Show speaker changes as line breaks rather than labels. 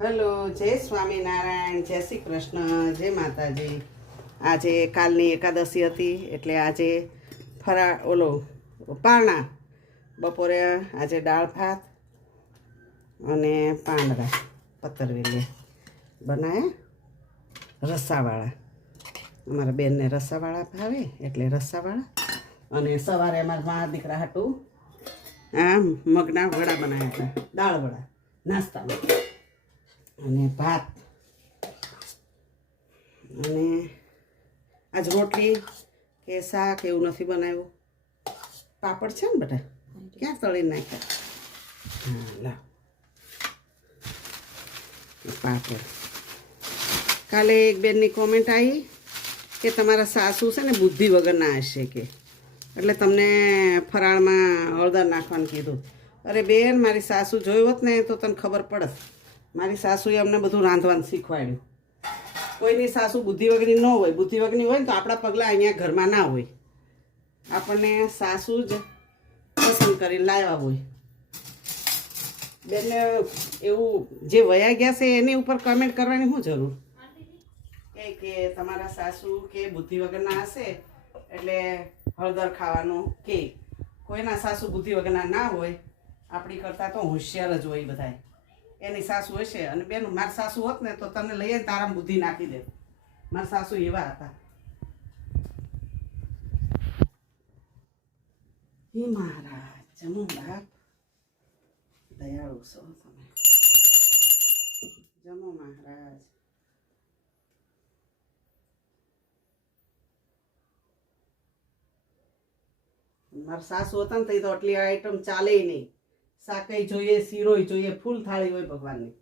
Hello, જય સ્વામિનારાયણ, જય શ્રી કૃષ્ણ, જય માતાજી. આજે કાલની એકાદશી હતી, એટલે આજે ફરા, ઓલો, પારણા. બપોરે આજે દાળ ભાત અને પાંદડા પતરવેલી બનાવ્યા રસાવાળા. અમારા બેનને રસાવાળા ભાવે, એટલે રસાવાળા. અને સવારે અમારા મા દીકરા હાટું આ મગના વડા બનાવ્યા હતા, દાળ વડા, નાસ્તામાં. અને ભાત. અને આજ રોટલી કે શાક એવું નથી બનાવ્યું. પાપડ છે ને બધા? ક્યાં તળી નાખ્યા? હા લાવ. પાપડ. કાલે એક બેનની કોમેન્ટ આવી કે તમારા સાસુ છે ને બુદ્ધિ વગરના હશે કે. એટલે તમને ફરાળમાં હળદર નાખવાનું કીધું. અરે બેન મારી સાસુ જોયું હોત ને તો તને ખબર પડત. મારી સાસુએ અમને બધું રાંધવાનું શીખવાડ્યું. કોઈની સાસુ બુદ્ધિ વગરની ન હોય, બુદ્ધિ વગરની હોય ને તો આપણા પગલાં અહીંયા ઘરમાં ના હોય. આપણને સાસુ જ પસંદ કરી લાવ્યા હોય. બેન એવું જે વયા ગયા છે એની ઉપર કમેન્ટ કરવાની શું જરૂર? કે કે તમારા સાસુ કે બુદ્ધિ વગરના હશે, એટલે હળદર ખાવાનું કે. કોઈના સાસુ બુદ્ધિ વગરના ના હોય, આપણી કરતાં તો હોશિયાર જ હોય બધાય. એની સાસુ હશે. અને બેન, માર સાસુ હોત ને તો તને લઈએ તારા બુદ્ધિ નાખી દે મારા સાસુ એવા હતા. હે મહારાજ, જમો બાપ. દયાળુ છો તમે. જમો મહારાજ. મારા સાસુ હતા ને તો આટલી આઈટમ ચાલે નહીં. શાકઈ જોઈએ શીરોય જોઈએ ફૂલ થાળી હોય ભગવાનની.